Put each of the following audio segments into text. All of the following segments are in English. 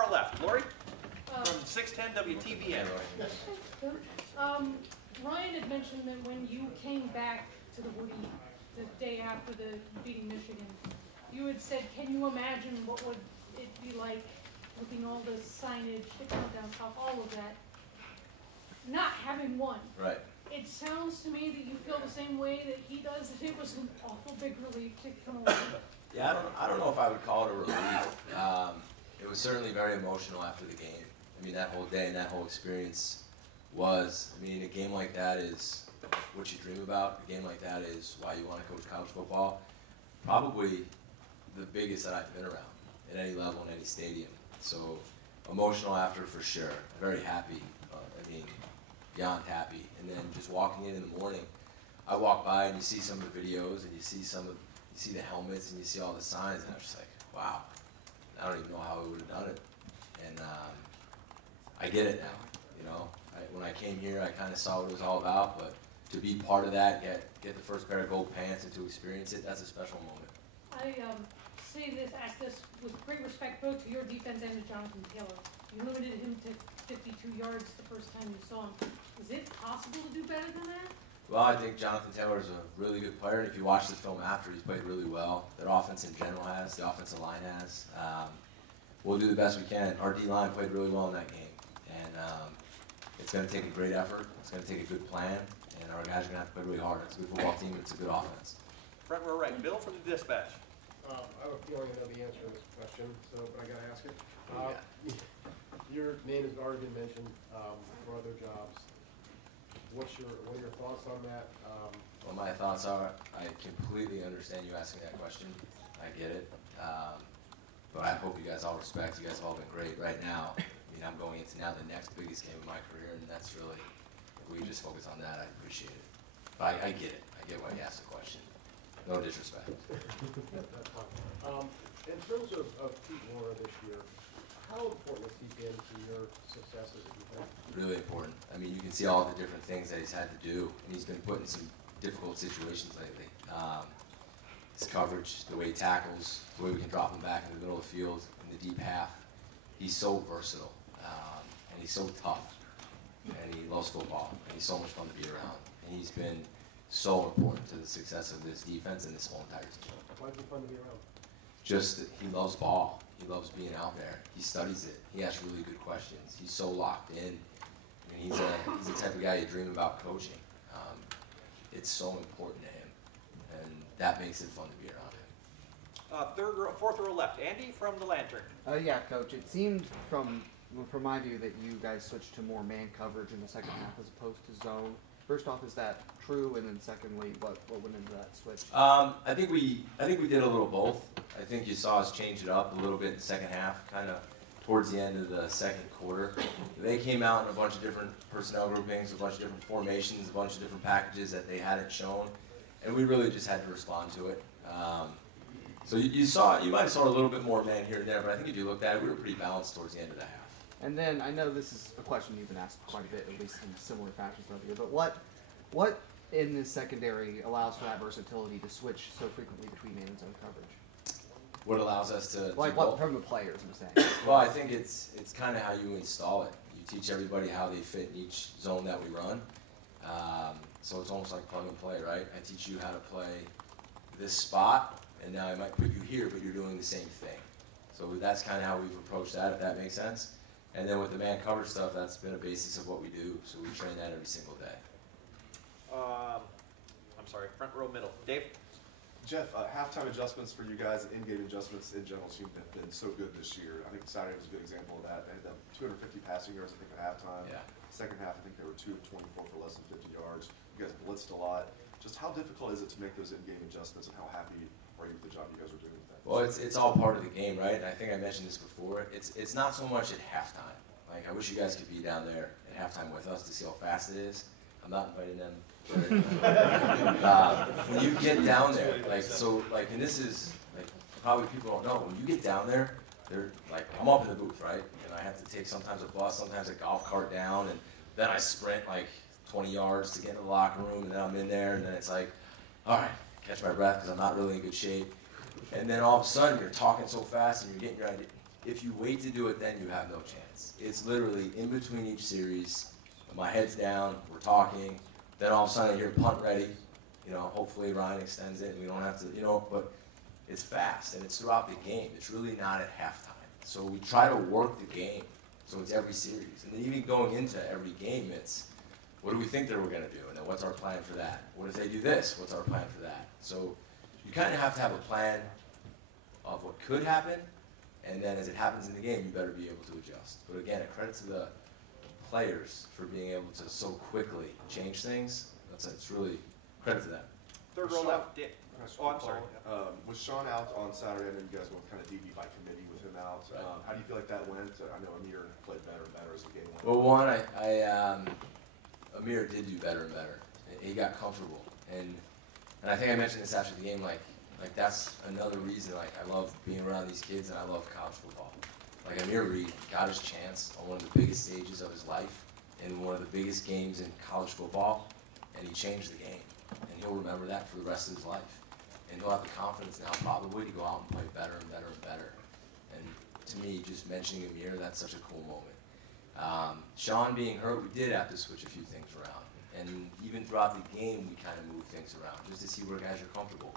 far left. Lori from 610 WTVN. Ryan had mentioned that when you came back to the Woody the day after the beating Michigan, you had said, can you imagine what would it be like looking all the signage, the countdown stuff, all of that, not having won? Right. It sounds to me that you feel the same way that he does, that it was an awful big relief to come away. Yeah, I don't know if I would call it a relief. It was certainly very emotional after the game. I mean, that whole day and that whole experience was, I mean, a game like that is what you dream about. A game like that is why you want to coach college football. Probably the biggest that I've been around at any level in any stadium. So emotional after for sure. Very happy. I mean, beyond happy. And then just walking in the morning, I walk by and you see some of the videos and you see the helmets and you see all the signs, and I'm just like, wow, I don't even know how we would have done it. And I get it now, you know. When I came here, I kind of saw what it was all about, but to be part of that, get the first pair of gold pants and to experience it, that's a special moment. I ask this with great respect both to your defense and to Jonathan Taylor. You limited him to 52 yards the first time you saw him. Is it possible to do better than that? Well, I think Jonathan Taylor is a really good player, and if you watch the film after, he's played really well. Their offense in general has, the offensive line has. We'll do the best we can. Our D-line played really well in that game, and it's going to take a great effort. It's going to take a good plan, and our guys are going to have to play really hard. It's a good football team. It's a good offense. Front row right. Bill from the Dispatch. I have a feeling I know the answer to this question, but I got to ask it. Your name has already been mentioned for other jobs. What are your thoughts on that? Well, my thoughts are, I completely understand you asking that question. I get it. But I hope you guys all respect. You guys have all been great right now. I mean, I'm going into now the next biggest game of my career, and that's really, if we just focus on that, I appreciate it. But I get it. I get why you asked the question. No disrespect. That's fine. In terms of Pete Warner this year, how important has he been to your success as a defense? Really important. I mean, you can see all the different things that he's had to do, and he's been put in some difficult situations lately. His coverage, the way he tackles, the way we can drop him back in the middle of the field, in the deep half. He's so versatile, and he's so tough, and he loves football, and he's so much fun to be around. And he's been so important to the success of this defense and this whole entire team. Why is he fun to be around? Just, he loves ball. He loves being out there. He studies it. He asks really good questions. He's so locked in. I mean, he's the type of guy you dream about coaching. It's so important to him, and that makes it fun to be around him. Fourth row left. Andy from the Lantern. Yeah, Coach. It seemed from my view that you guys switched to more man coverage in the second half as opposed to zone. First off, is that true? And then secondly, what went into that switch? I think we did a little both. I think you saw us change it up a little bit in the second half, kind of towards the end of the second quarter. They came out in a bunch of different personnel groupings, a bunch of different formations, a bunch of different packages that they hadn't shown, and we really just had to respond to it. So you might have saw a little bit more man here and there, but I think if you looked at it, we were pretty balanced towards the end of the half. And then I know this is a question you've been asked quite a bit, at least in similar fashions over here. But what in this secondary allows for that versatility to switch so frequently between man and zone coverage? What allows us to like what from the players, I'm saying. Well, I think it's kind of how you install it. You teach everybody how they fit in each zone that we run. So it's almost like plug and play, right? I teach you how to play this spot, and now I might put you here, but you're doing the same thing. So that's kind of how we've approached that, if that makes sense. And then with the man coverage stuff, that's been a basis of what we do. So we train that every single day. I'm sorry, front row middle. Dave? Jeff, halftime adjustments for you guys, in-game adjustments in general seem to have been so good this year. I think Saturday was a good example of that. They had 250 passing yards, I think, at halftime. Yeah. Second half, I think they were 2 of 24 for less than 50 yards. You guys blitzed a lot. Just how difficult is it to make those in-game adjustments, and how happy are you with the job you guys are doing with that? Well, it's all part of the game, right? And I think I mentioned this before. It's not so much at halftime. Like, I wish you guys could be down there at halftime with us to see how fast it is. I'm not inviting them. When you get down there, and this is, like, probably people don't know, when you get down there, they're like, I'm up in the booth, right? And I have to take sometimes a bus, sometimes a golf cart down, and then I sprint like 20 yards to get in the locker room, and then I'm in there, and then it's like, all right, catch my breath because I'm not really in good shape. And then all of a sudden, you're talking so fast, and you're getting If you wait to do it then, you have no chance. It's literally in between each series, my head's down, we're talking, then all of a sudden I hear punt ready, you know, hopefully Ryan extends it and we don't have to, you know, but it's fast and it's throughout the game. It's really not at halftime. So we try to work the game, so it's every series. And then even going into every game, it's what do we think that we're gonna do? And then what's our plan for that? What if they do this? What's our plan for that? So you kind of have to have a plan of what could happen, and then as it happens in the game, you better be able to adjust. But again, a credit to the players for being able to so quickly change things. It's really credit to them. Third row left, Dick. Oh, I'm sorry. Was Sean out on Saturday? I know you guys went kind of DB by committee with him out. Right. How do you feel like that went? I know Amir played better and better as the game went. Well, one, Amir did do better and better. He got comfortable, and I think I mentioned this after the game. Like that's another reason. Like I love being around these kids, and I love college football. Like Amir Reed got his chance on one of the biggest stages of his life, in one of the biggest games in college football, and he changed the game. And he'll remember that for the rest of his life. And he'll have the confidence now probably to go out and play better and better and better. And to me, just mentioning Amir, that's such a cool moment. Sean being hurt, we did have to switch a few things around. And even throughout the game, we kind of moved things around just to see where guys are comfortable.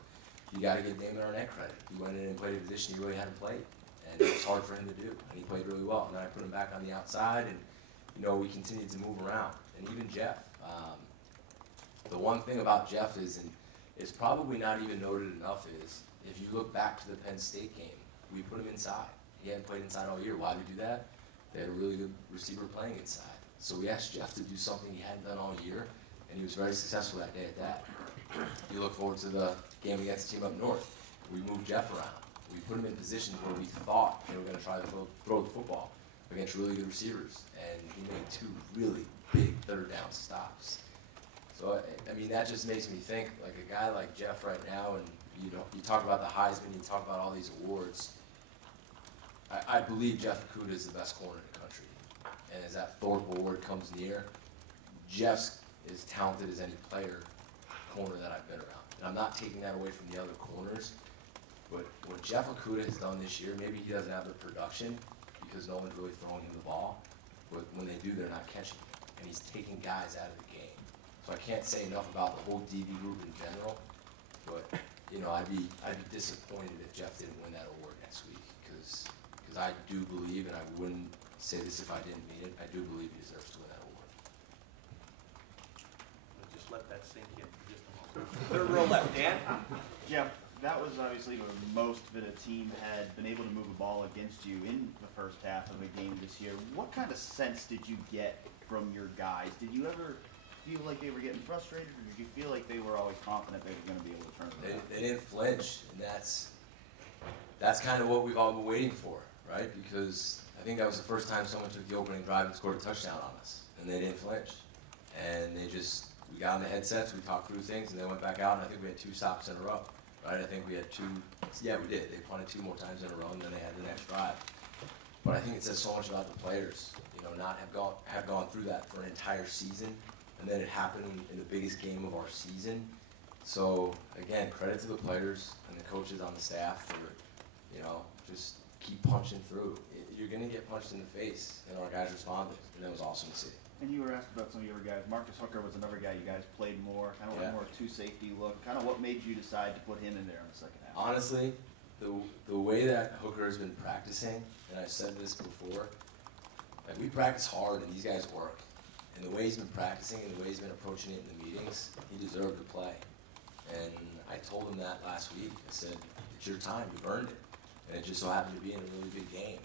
You got to give Damon Arnett credit. He went in and played a position he really hadn't played. And it was hard for him to do. And he played really well. And then I put him back on the outside, and you know, we continued to move around. And even Jeff. The one thing about Jeff is, and it's probably not even noted enough, is if you look back to the Penn State game, we put him inside. He hadn't played inside all year. Why did we do that? They had a really good receiver playing inside. So we asked Jeff to do something he hadn't done all year, and he was very successful that day at that. You look forward to the game against the team up north. We moved Jeff around. We put him in positions where we thought they were going to try to throw the football against really good receivers, and he made two really big third down stops. So, I mean, that just makes me think, like a guy like Jeff right now, and you know, you talk about the Heisman, you talk about all these awards. I believe Jeff Okudah is the best corner in the country. And as that Thorpe Award comes near, Jeff's as talented as any corner that I've been around. And I'm not taking that away from the other corners, but what Jeff Okudah has done this year, maybe he doesn't have the production because no one's really throwing him the ball, but when they do, they're not catching it. And he's taking guys out of the game. So I can't say enough about the whole DB group in general, but you know, I'd be disappointed if Jeff didn't win that award next week, because I do believe, and I wouldn't say this if I didn't mean it, I do believe he deserves to win that award. Just let that sink in for just a moment. Third row left, Dan. Yeah, that was obviously where most that a team had been able to move a ball against you in the first half of a game this year. What kind of sense did you get from your guys? Did you ever feel like they were getting frustrated, or did you feel like they were always confident they were going to be able to turn it around? They didn't flinch, and that's kind of what we've all been waiting for, right? Because I think that was the first time someone took the opening drive and scored a touchdown on us, and they didn't flinch. And we got on the headsets, we talked through things, and they went back out, and I think we had 2 stops in a row, right? I think we had 2, yeah, we did. They punted 2 more times in a row, and then they had the next drive. But I think it says so much about the players, you know, not have gone through that for an entire season, and then it happened in the biggest game of our season. So again, credit to the players and the coaches on the staff for, you know, just keep punching through. You're gonna get punched in the face, and our guys responded, and that was awesome to see. And you were asked about some of your guys. Marcus Hooker was another guy you guys played more, kind of like more 2 safety look. Kind of what made you decide to put him in there in the second half? Honestly, the way that Hooker has been practicing, and I've said this before, like we practice hard and these guys work. And the way he's been practicing and the way he's been approaching it in the meetings, he deserved to play. And I told him that last week. I said, it's your time, you've earned it. And it just so happened to be in a really big game.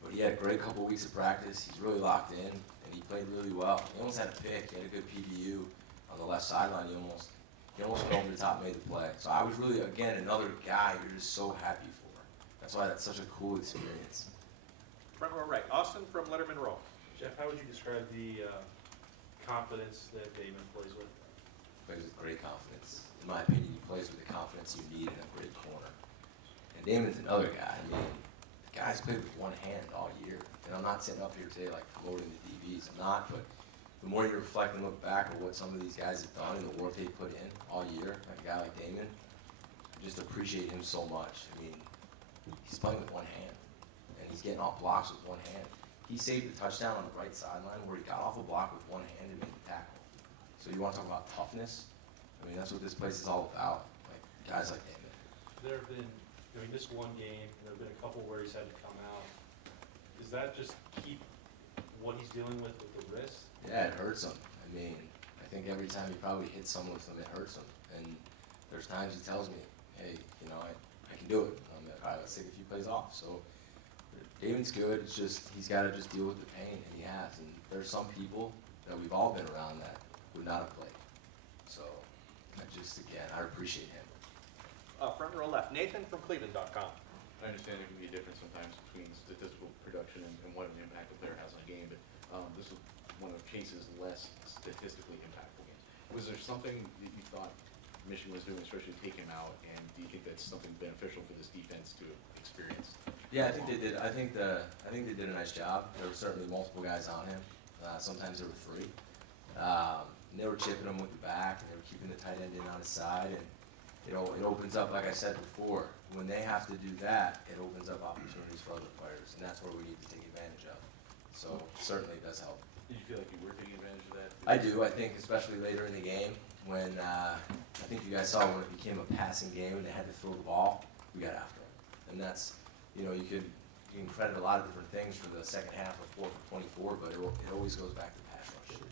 But he had a great couple weeks of practice. He's really locked in, and he played really well. He almost had a pick. He had a good PBU on the left sideline. He almost went over the top and made the play. So I was really, again, another guy you're just so happy for. That's why that's such a cool experience. Front row right, Austin from Letterman Row. Jeff, how would you describe the confidence that Damon plays with? Plays with great confidence. In my opinion, he plays with the confidence you need in a great corner. And Damon's another guy. I mean, the guy's played with one hand all year. And I'm not sitting up here today like promoting the DBs. I'm not, but the more you reflect and look back at what some of these guys have done and the work they put in all year, like a guy like Damon, I just appreciate him so much. I mean, he's playing with one hand, and he's getting off blocks with one hand. He saved the touchdown on the right sideline where he got off a block with one hand and made the tackle. So you want to talk about toughness? I mean, that's what this place is all about. Like guys like Damon. There have been, this one game, there have been a couple where he's had to come out. Does that just keep what he's dealing with the wrist? Yeah, it hurts him. I mean, I think every time he probably hits someone with him, it hurts him. And there's times he tells me, hey, I can do it. I'm like, all right, let's take a few plays off. So Damon's good. It's just he's got to just deal with the pain, and he has. And there's some people that we've all been around that would not have played. So I appreciate him. Front row left, Nathan from Cleveland.com. I understand there can be a difference sometimes between statistical production and what an impact a player has on a game, but this was one of Chase's less statistically impactful games. Was there something that you thought Michigan was doing, especially to take him out, and do you think that's something beneficial for this defense to experience? Yeah, I think they did. I think they did a nice job. There were certainly multiple guys on him. Sometimes there were three. They were chipping him with the back, and they were keeping the tight end in on his side, and it opens up, like I said before, when they have to do that, it opens up opportunities for other players, and that's where we need to take advantage of. So certainly it does help. Did you feel like you were taking advantage of that? I do. I think especially later in the game when I think you guys saw when it became a passing game and they had to throw the ball, we got after them. And that's, you can credit a lot of different things for the second half of 4 for 24, but it always goes back to pass rush.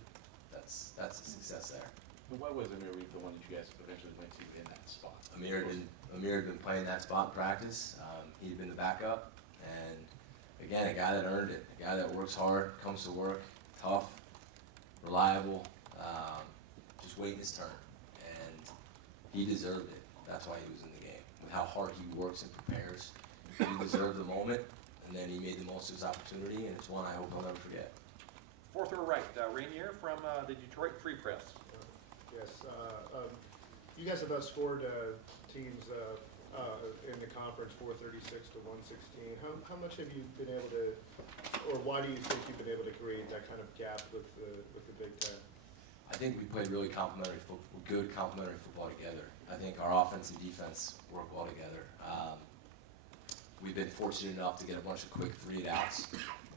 That's the success there. But why was Amir Reed the one that you guys eventually went to in that spot? Amir had been playing that spot in practice. He'd been the backup, and again, a guy that earned it, a guy that works hard, comes to work, tough, reliable, just waiting his turn, and he deserved it. That's why he was in the game. With how hard he works and prepares, he deserved the moment, and then he made the most of his opportunity, and it's one I hope I'll never forget. Fourth row right, Rainier from the Detroit Free Press. Yes, you guys have outscored teams in the conference 436 to 116. How much have you been able to, or why do you think you've been able to create that kind of gap with the Big Ten? I think we played really good complementary football together. I think our offense and defense work well together. We've been fortunate enough to get a bunch of quick 3-and-outs,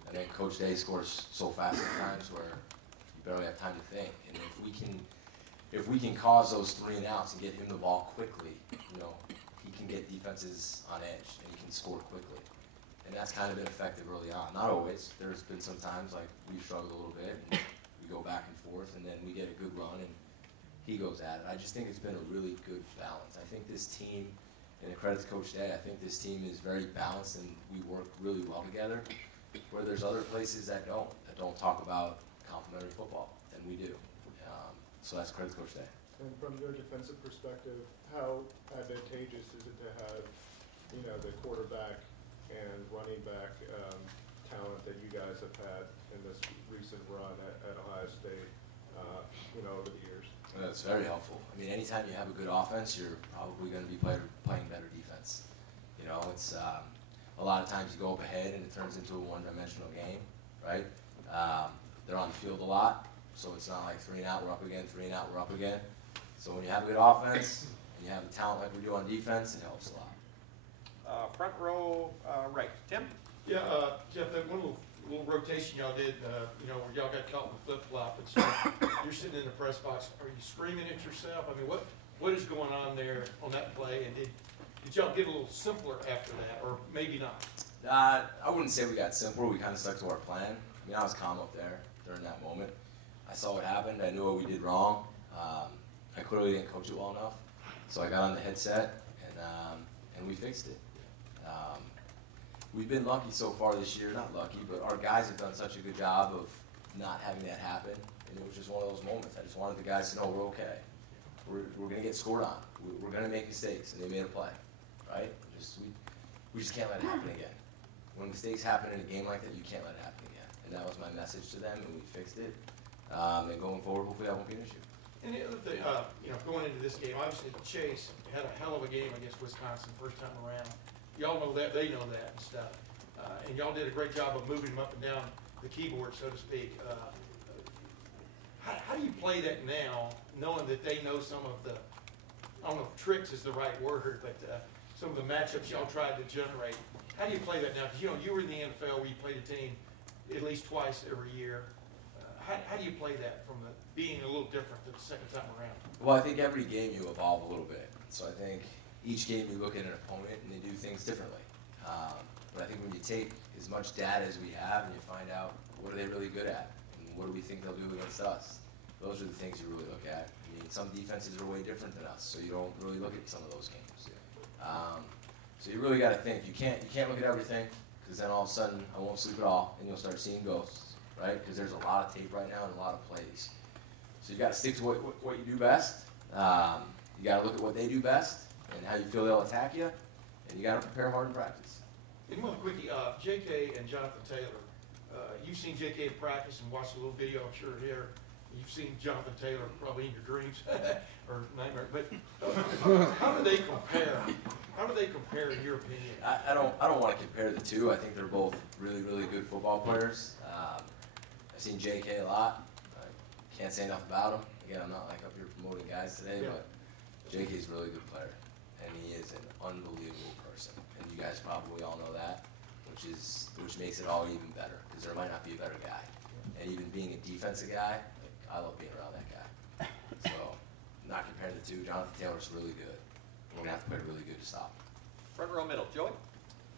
and then Coach Day scores so fast at times where you barely have time to think. And if we can cause those 3-and-outs and get him the ball quickly, he can get defenses on edge and he can score quickly. And that's kind of been effective early on. Not always. There's been some times like we've struggled a little bit and we go back and forth and then we get a good run and he goes at it. I just think it's been a really good balance. I think this team, and it credits Coach Day, I think this team is very balanced and we work really well together, where there's other places that don't talk about complementary football, and we do. So that's credit to Coach Day. And from your defensive perspective, how advantageous is it to have, the quarterback and running back talent that you guys have had in this recent run at Ohio State, over the years? That's very helpful. I mean, anytime you have a good offense, you're probably going to be playing better defense. It's a lot of times you go up ahead and it turns into a one-dimensional game, right? They're on the field a lot. So it's not like 3-and-out, we're up again, 3-and-out, we're up again. So when you have a good offense and you have the talent like we do on defense, it helps a lot. Front row right, Tim? Yeah, Jeff, that one little rotation y'all did, where y'all got caught in the flip-flop and you're sitting in the press box. Are you screaming at yourself? I mean, what is going on there on that play? And did y'all get a little simpler after that, or maybe not? I wouldn't say we got simpler. We kind of stuck to our plan. I mean, I was calm up there during that moment. I saw what happened. I knew what we did wrong. I clearly didn't coach it well enough. So I got on the headset, and we fixed it. We've been lucky so far this year. Not lucky, but our guys have done such a good job of not having that happen. And it was just one of those moments. I just wanted the guys to know we're okay. We're going to get scored on. We're going to make mistakes, and they made a play. Right? We just can't let it happen again. When mistakes happen in a game like that, you can't let it happen again. And that was my message to them, and we fixed it. And going forward, hopefully that won't be an issue. And the other thing, going into this game, obviously Chase had a hell of a game against Wisconsin first time around. Y'all know that, they know that and stuff. And y'all did a great job of moving them up and down the keyboard, so to speak. How do you play that now, knowing that they know some of the, I don't know if tricks is the right word, but some of the matchups y'all tried to generate. How do you play that now? Because, you know, you were in the NFL where you played a team at least twice every year. How do you play that from being a little different the second time around? Well, I think every game you evolve a little bit. So I think each game you look at an opponent and they do things differently. But I think when you take as much data as we have and you find out what are they really good at and what do we think they'll do against us, those are the things you really look at. I mean, some defenses are way different than us, so you don't really look at some of those games. So you really got to think. You can't look at everything, because then all of a sudden I won't sleep at all, and you'll start seeing ghosts, right? Because there's a lot of tape right now and a lot of plays. So you got to stick to what you do best. You got to look at what they do best and how you feel they'll attack you, and you got to prepare hard in practice. And one quickie, J.K. and Jonathan Taylor, you've seen J.K. in practice and watched a little video, I'm sure, here. You've seen Jonathan Taylor probably in your dreams or nightmare. But how do they compare? How do they compare, in your opinion? I don't want to compare the two. I think they're both really, really good football players. I've seen J.K. a lot. I can't say enough about him. Again, I'm not like up here promoting guys today, but J.K.'s a really good player, and he is an unbelievable person. And you guys probably all know that, which makes it all even better, because there might not be a better guy. And even being a defensive guy, I love being around that guy. So, not comparing the two. Jonathan Taylor's really good. We're going to have to play really good to stop him. Front row middle, Joey?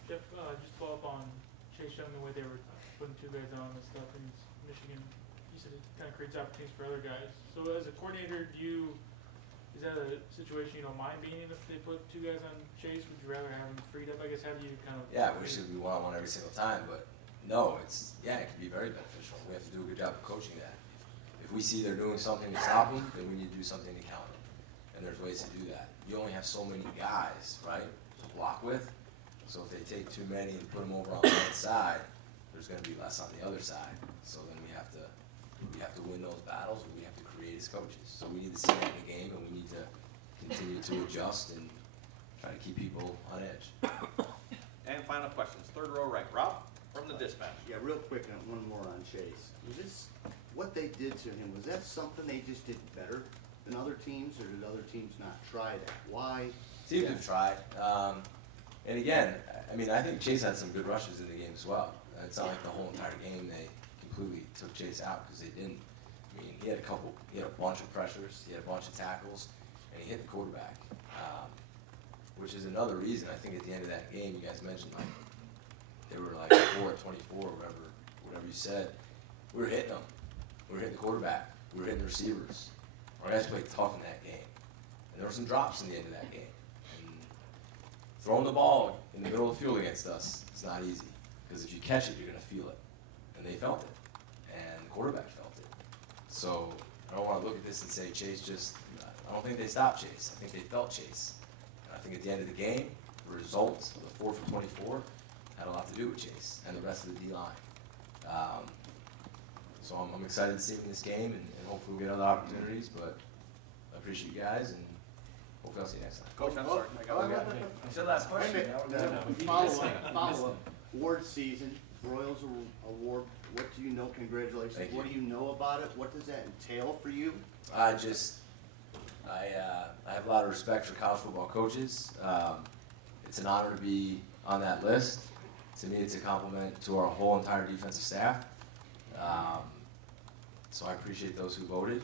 Jeff, just follow up on Chase Young, the way they were putting two guys on and stuff in Michigan. You said it kind of creates opportunities for other guys. So as a coordinator, is that a situation you don't mind being in if they put two guys on Chase? Would you rather have him freed up? I guess, how do you kind of... Yeah, we should be one-on-one every single time, but no, it can be very beneficial. We have to do a good job of coaching that. If we see they're doing something to stop them, then we need to do something to counter them. And there's ways to do that. You only have so many guys, right, to block with. So if they take too many and put them over on one side, there's going to be less on the other side. So then we have to win those battles, and we have to create as coaches. So we need to see that in the game, and we need to continue to adjust and try to keep people on edge. And final questions, third row right. Rob, from the dispatch. Yeah, real quick, one more on Chase. Was this, what they did to him, was that something they just did better than other teams, or did other teams not try that? Why? Teams have tried. And again, I mean, I think Chase had some good rushes in the game as well. It's not like the whole entire game they completely took Chase out, because they didn't. I mean, he had a bunch of pressures, he had a bunch of tackles, and he hit the quarterback. Which is another reason, I think, at the end of that game, you guys mentioned, like, they were like 4 at 24, whatever you said. We were hitting them. We were hitting the quarterback. We were hitting the receivers. Our guys played tough in that game. And there were some drops in the end of that game. And throwing the ball in the middle of the field against us is not easy. Because if you catch it, you're going to feel it. And they felt it. And the quarterback felt it. So I don't want to look at this and say Chase I don't think they stopped Chase. I think they felt Chase. And I think at the end of the game, the results of the 4 for 24 had a lot to do with Chase and the rest of the D-line. So I'm excited to see him in this game, and hopefully we'll get other opportunities, but I appreciate you guys, and hopefully I'll see you next time. Coach, I'm sorry. You said last question. Follow up. Award season, Royals Award, what do you know? Congratulations. Thank you. What do you know about it? What does that entail for you? I have a lot of respect for college football coaches. It's an honor to be on that list. To me, it's a compliment to our whole entire defensive staff. So I appreciate those who voted.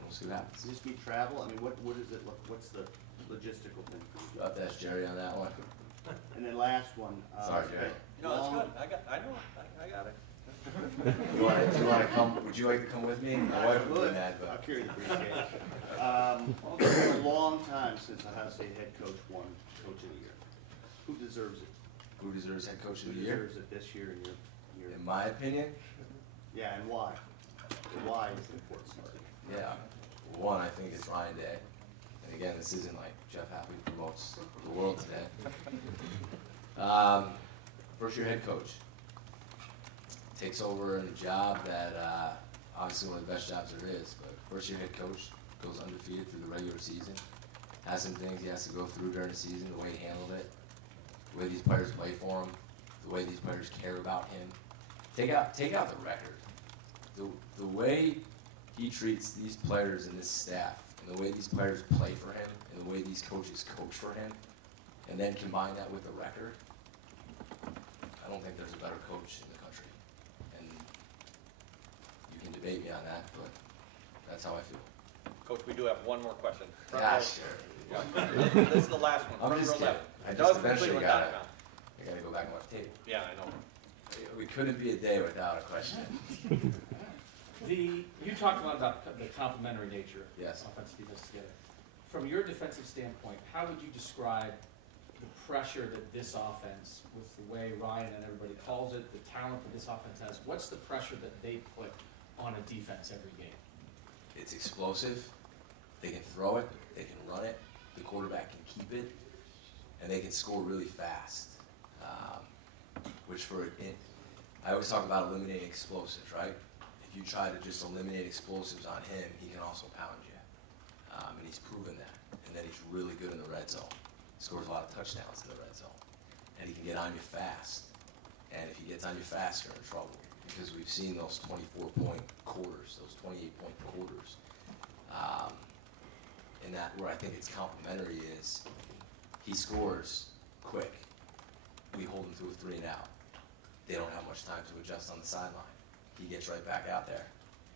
We'll see what happens. Does this be travel? I mean, what is it? What's the logistical thing for you? You'll have to ask Jerry on that one. And then last one. Sorry, Jerry. No, that's good. I know. I got it. You want to come? Would you like to come with me? My wife would be mad, I'll but carry the briefcase. It's been a long time since Ohio State head coach won Coach of the Year. Who deserves it? who deserves head coach of Who the year? deserves it this year in your In my opinion, yeah, and why? And why is the important part? yeah. One, I think it's Ryan Day. And again, this isn't like Jeff Hafley promotes the world today. First year head coach. Takes over in a job that obviously one of the best jobs there is, but first year head coach goes undefeated through the regular season. Has some things he has to go through during the season, the way he handled it, the way these players play for him, the way these players care about him. Take out the record. The way he treats these players and this staff and the way these players play for him, and the way these coaches coach for him, and then combine that with the record, I don't think there's a better coach in the country. And you can debate me on that, but that's how I feel. Coach, we do have one more question. Yeah, sure. Yeah. This is the last one. I'm Front just row kidding. left. I just Doug from eventually Cleveland.com. I gotta go back and watch tape. Yeah, I know. We couldn't be a day without a question. You talked a lot about the complementary nature of Yes. offensive defense together. From your defensive standpoint, how would you describe the pressure that this offense, with the way Ryan and everybody calls it, the talent that this offense has, what's the pressure that they put on a defense every game? It's explosive. They can throw it. They can run it. The quarterback can keep it, and they can score really fast. I always talk about eliminating explosives, right? If you try to just eliminate explosives on him, he can also pound you, and he's proven that. And then he's really good in the red zone. Scores a lot of touchdowns in the red zone, and he can get on you fast. And if he gets on you fast, you're in trouble, because we've seen those 24-point quarters, those 28-point quarters. And that where I think it's complementary is he scores quick. We hold him to a 3 and out. They don't have much time to adjust on the sideline. He gets right back out there.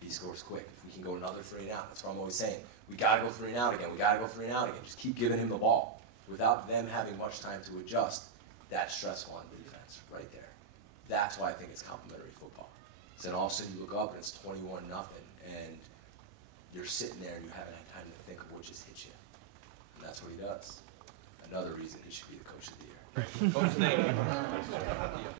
He scores quick. If we can go another 3 and out, that's what I'm always saying. We gotta go 3 and out again. We gotta go 3 and out again. Just keep giving him the ball. Without them having much time to adjust, that's stressful on defense right there. That's why I think it's complementary football. So then all of a sudden you look up and it's 21-0, and you're sitting there and you haven't had time to think of what just hit you. And that's what he does. Another reason he should be the coach of the year. Coach, thank you.